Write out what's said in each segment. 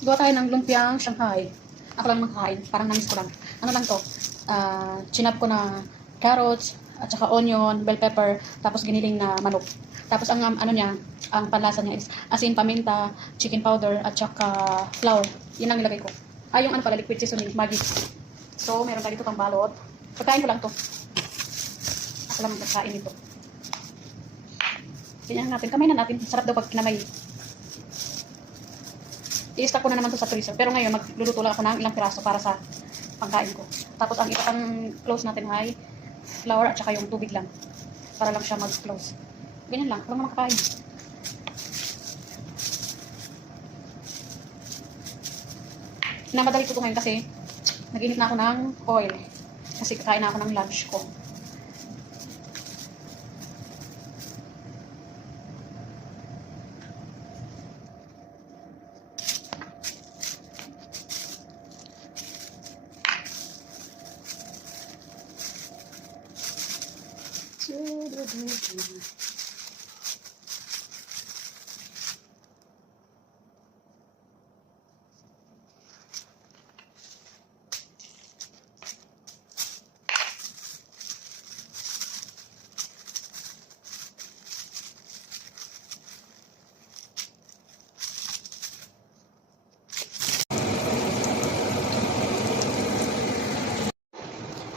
Gawa tayo ng lumpiang Shanghai. Ako lang makakain. Parang namis ko lang. Ano lang to? Chinap ko na carrots, at saka onion, bell pepper, tapos giniling na manok. Tapos ang ano niya, ang panlasa niya is asin, paminta, chicken powder, at saka flour. Yun ang nilagay ko. Yung ano pala, liquid seasoning, Maggi. So, meron tayo dito pang balot. Pagkain ko lang to. Ako lang magkain ito. Ganyan natin. Kamay na natin. Sarap daw pag kinamay. I-stack ko na naman to sa freezer. Pero ngayon, magluluto lang ako ng ilang piraso para sa pangkain ko. Tapos ang ipang close natin ay flour at saka yung tubig lang. Para lang siya mag-close. Ganyan lang. Walang makakain. Namadali ko ito ngayon kasi nag-init na ako ng oil. Kasi kakain na ako ng lunch ko.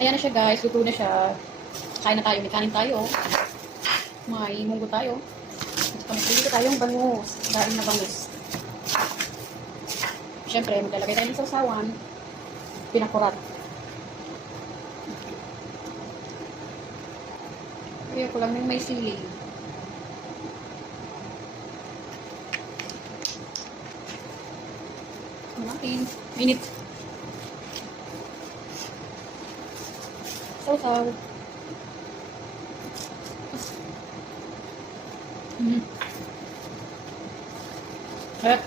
Ayan na siya guys, luto na siya. Kain na tayo, may kanin tayo. May munggo tayo. At may pili tayong bangus. Daing na bangus. Siyempre, maglalagay tayo ng sausawan. Pinakurat. Kaya ko lang yung may sili. Natin. Minit. Sausaw. Ayo.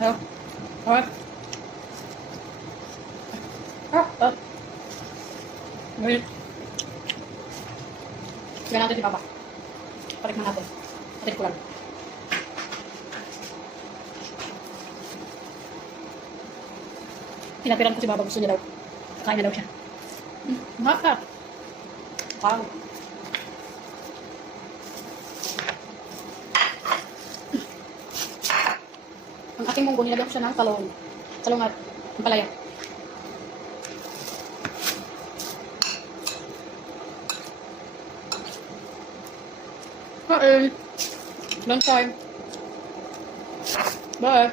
Ayo. Ayo. Ayo. Minit. Tignan natin si Papa. Patikman natin. Patik ko lang. Pinapiran ko si Papa. Gusto niya daw. Kakain na daw siya. Mahal. Wow. Ang ating munggo, nilagyan ko siya ng talong. Talong at palaya. Lunch time. Bye.